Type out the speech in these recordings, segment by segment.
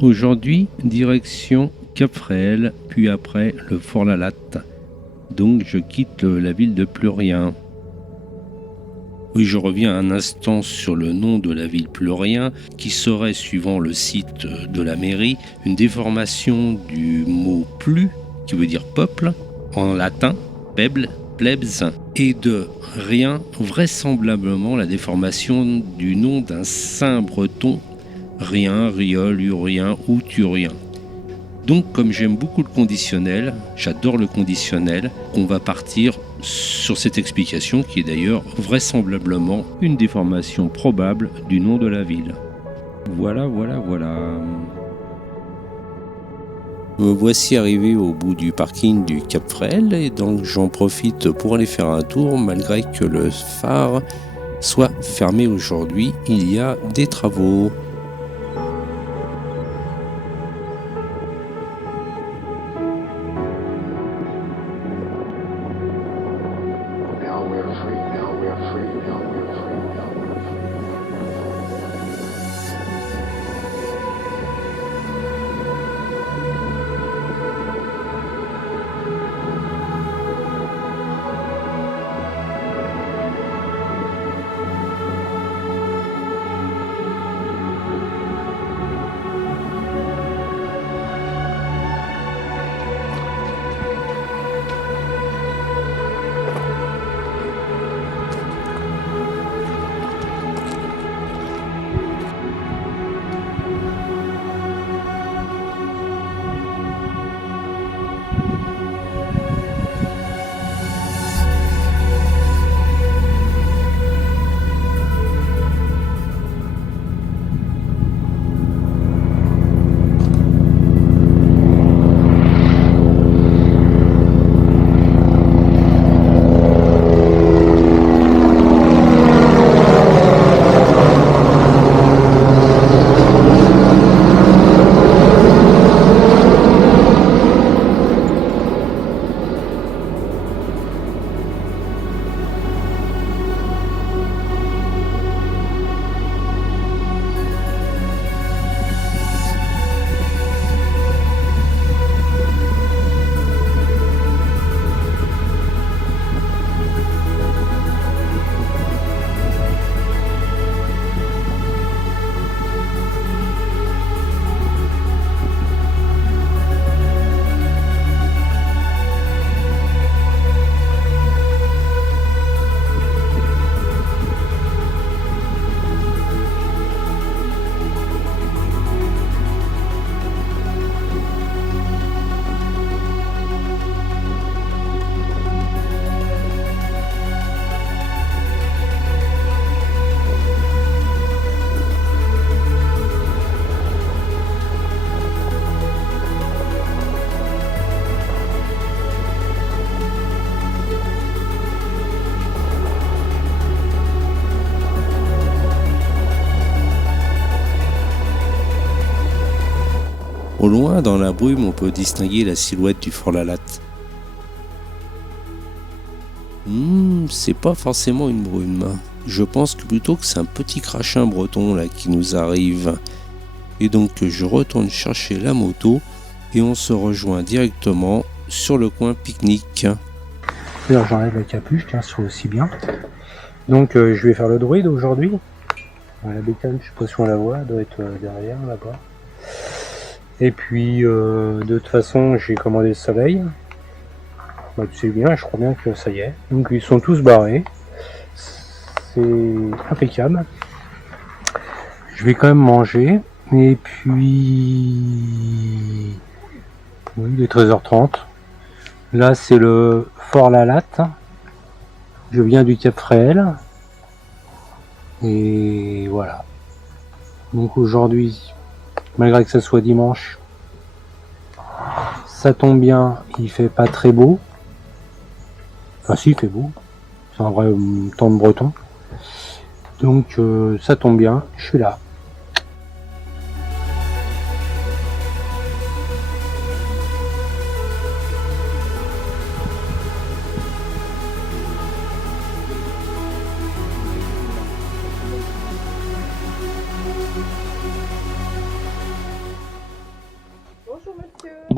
Aujourd'hui, direction Cap-Fréhel, puis après le Fort-la-Latte. Donc je quitte la ville de Plurien. Oui, je reviens un instant sur le nom de la ville Plurien, qui serait, suivant le site de la mairie, une déformation du mot plus, qui veut dire peuple, en latin, peble, plebs, et de rien, vraisemblablement la déformation du nom d'un saint breton, rien, riol, urien ou turien. Donc, comme j'aime beaucoup le conditionnel, j'adore le conditionnel, on va partir sur cette explication qui est d'ailleurs vraisemblablement une déformation probable du nom de la ville. Voilà. Me voici arrivé au bout du parking du Cap-Fréhel et donc j'en profite pour aller faire un tour malgré que le phare soit fermé aujourd'hui. Il y a des travaux. Au loin, dans la brume, on peut distinguer la silhouette du Fort-la-Latte. C'est pas forcément une brume. Je pense que plutôt que c'est un petit crachin breton là qui nous arrive. Et donc je retourne chercher la moto et on se rejoint directement sur le coin pique-nique. Alors j'enlève la capuche, tiens, ça aussi bien. Donc je vais faire le druide aujourd'hui. La bécane, je sais pas si on la voit, elle doit être derrière là-bas. Et puis de toute façon j'ai commandé le soleil. Bah, tu sais bien, je crois bien que ça y est. Donc ils sont tous barrés. C'est impeccable. Je vais quand même manger. Et puis oui, il est 13h30. Là c'est le Fort-la-Latte. Je viens du Cap-Fréhel. Et voilà. Donc aujourd'hui, malgré que ça soit dimanche, ça tombe bien, il fait pas très beau. Enfin si, il fait beau. C'est un vrai temps de breton. Donc ça tombe bien, je suis là.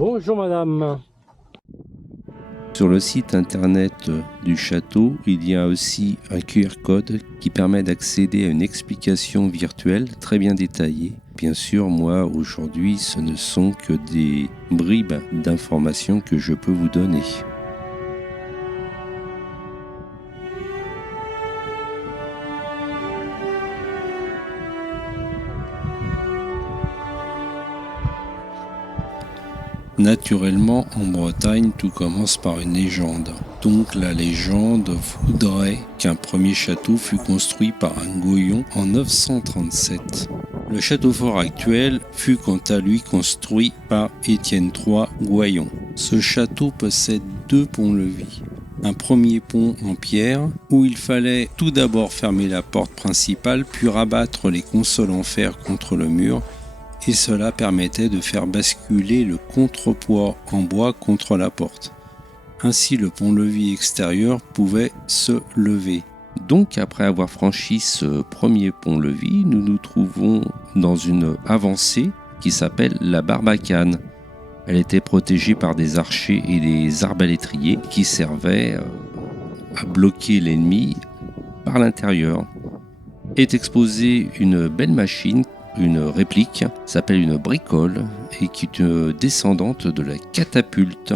Bonjour madame. Sur le site internet du château, il y a aussi un QR code qui permet d'accéder à une explication virtuelle très bien détaillée. Bien sûr, moi, aujourd'hui, ce ne sont que des bribes d'informations que je peux vous donner. Naturellement, en Bretagne, tout commence par une légende. Donc la légende voudrait qu'un premier château fût construit par un Goyon en 937. Le château fort actuel fut quant à lui construit par Étienne III Goyon. Ce château possède 2 ponts-levis. Un premier pont en pierre où il fallait tout d'abord fermer la porte principale puis rabattre les consoles en fer contre le mur, et cela permettait de faire basculer le contrepoids en bois contre la porte. Ainsi, le pont-levis extérieur pouvait se lever. Donc, après avoir franchi ce premier pont-levis, nous nous trouvons dans une avancée qui s'appelle la Barbacane. Elle était protégée par des archers et des arbalétriers qui servaient à bloquer l'ennemi par l'intérieur. Est exposée une belle machine, une réplique, s'appelle une bricole et qui est une descendante de la catapulte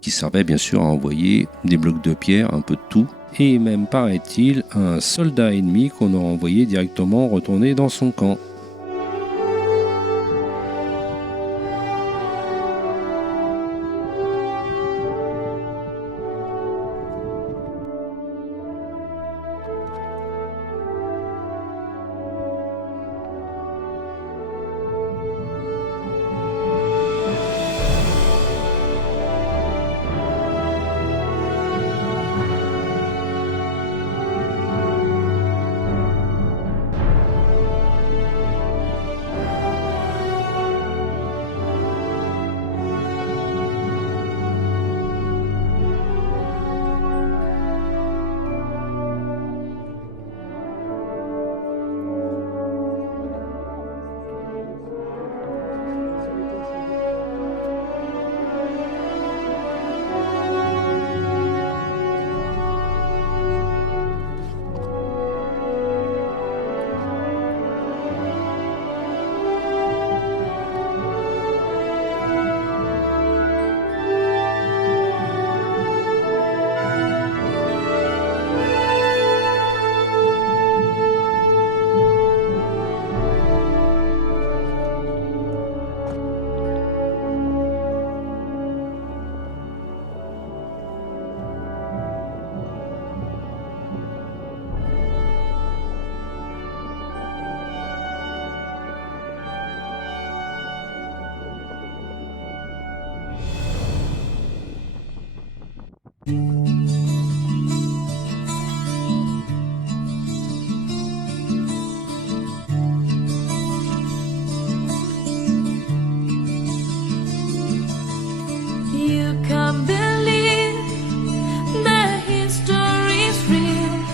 qui servait bien sûr à envoyer des blocs de pierre, un peu de tout, et même paraît-il un soldat ennemi qu'on a envoyé directement retourner dans son camp.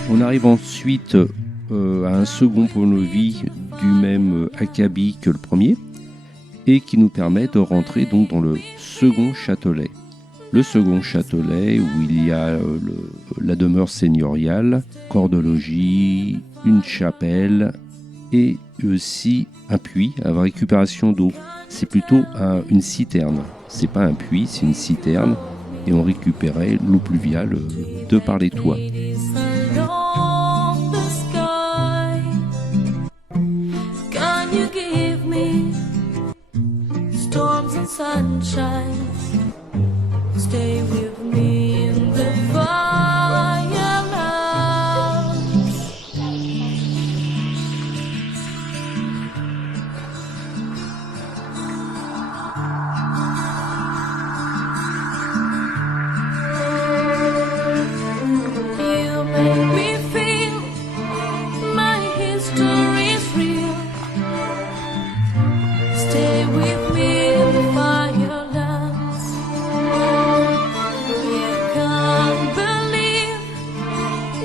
On arrive ensuite à un second pont-levis du même acabit que le premier et qui nous permet de rentrer donc dans le second châtelet. Le second châtelet où il y a la demeure seigneuriale, corps de logis, une chapelle et aussi un puits à récupération d'eau. C'est plutôt une citerne. C'est pas un puits, c'est une citerne et on récupérait l'eau pluviale de par les toits. Sunshine, stay with me in the firelands. You make me feel my history's real. Stay with me in the firelands. You can't believe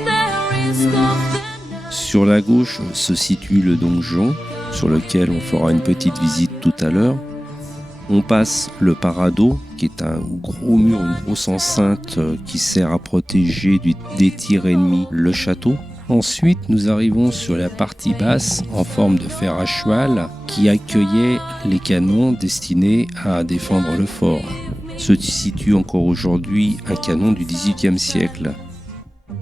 the risk of the night. Sur la gauche se situe le donjon, sur lequel on fera une petite visite tout à l'heure. On passe le Parado, qui est un gros mur, une grosse enceinte qui sert à protéger des tirs ennemis le château. Ensuite, nous arrivons sur la partie basse en forme de fer à cheval qui accueillait les canons destinés à défendre le fort. Se situe encore aujourd'hui un canon du XVIIIe siècle.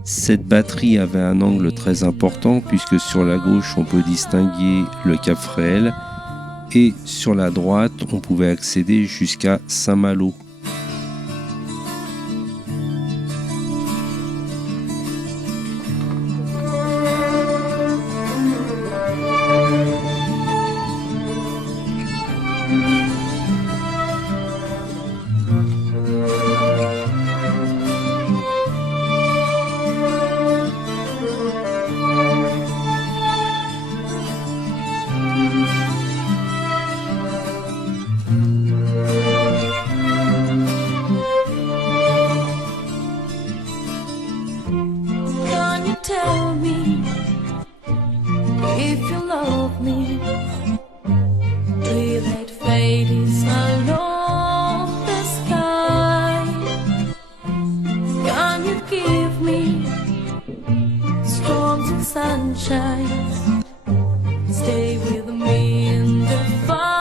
Cette batterie avait un angle très important puisque sur la gauche on peut distinguer le cap Fréhel et sur la droite on pouvait accéder jusqu'à Saint-Malo. Can you tell me if you love me? Clear that fate is along the sky. Can you give me storms and sunshine? Stay with me in the firelight.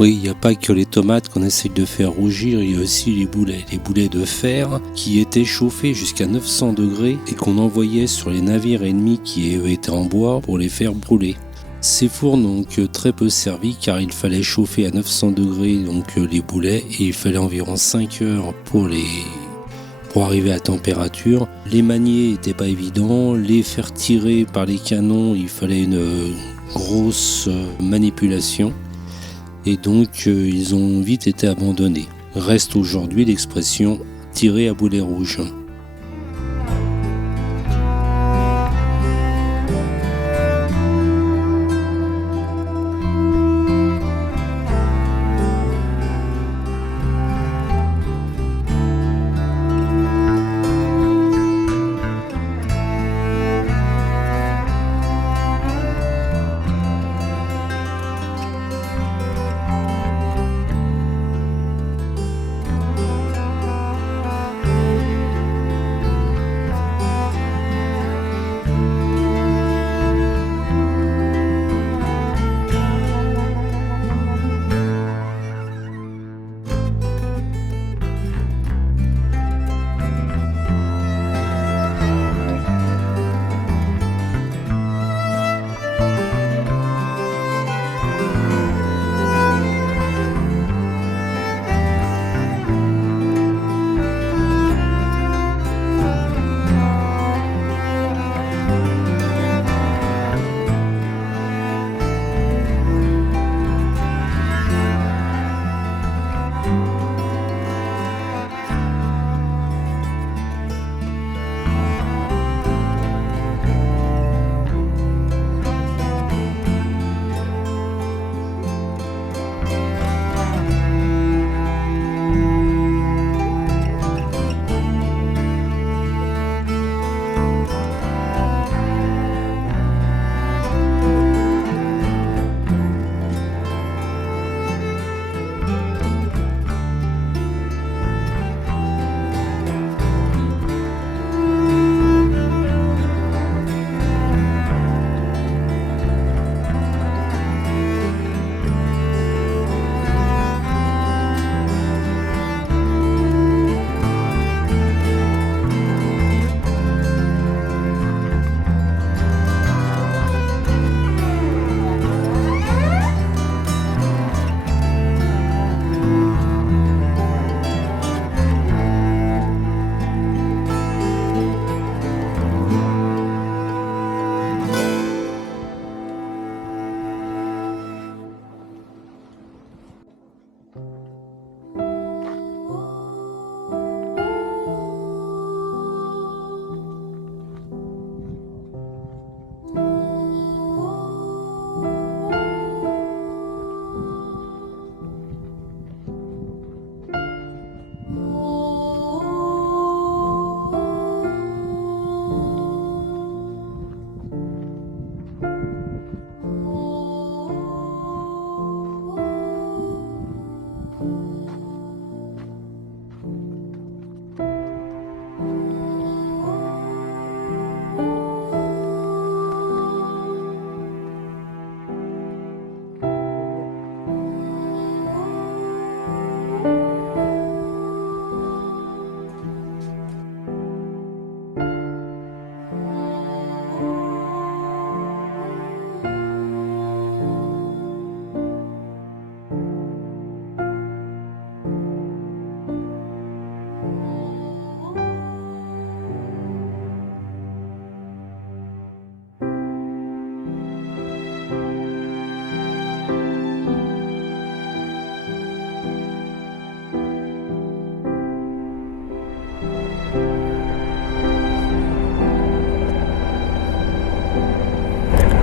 Oui, il n'y a pas que les tomates qu'on essaye de faire rougir, il y a aussi les boulets de fer qui étaient chauffés jusqu'à 900 degrés et qu'on envoyait sur les navires ennemis qui étaient en bois pour les faire brûler. Ces fours n'ont que très peu servi car il fallait chauffer à 900 degrés les boulets et il fallait environ 5 heures pour arriver à température. Les manier n'était pas évident, les faire tirer par les canons, il fallait une grosse manipulation. Et donc ils ont vite été abandonnés. Reste aujourd'hui l'expression tirer à boulet rouge.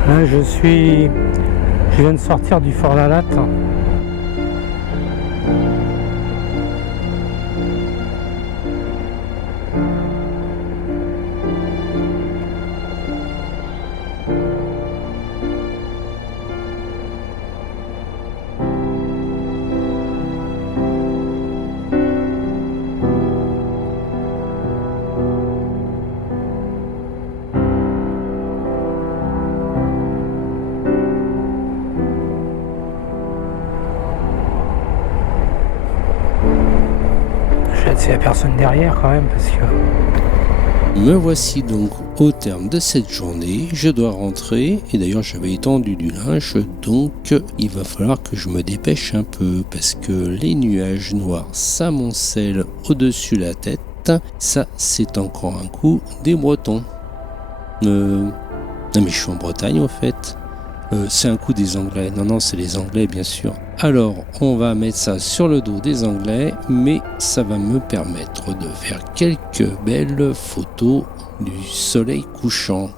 Là, je viens de sortir du Fort Lalatte. regarde s'il n'y a personne derrière quand même, parce que... Me voici donc au terme de cette journée, je dois rentrer, et d'ailleurs j'avais étendu du linge, donc il va falloir que je me dépêche un peu, parce que les nuages noirs s'amoncellent au-dessus de la tête, ça c'est encore un coup des Bretons. Non mais je suis en Bretagne au fait. C'est un coup des Anglais. Non, c'est les Anglais, bien sûr. Alors, on va mettre ça sur le dos des Anglais, mais ça va me permettre de faire quelques belles photos du soleil couchant.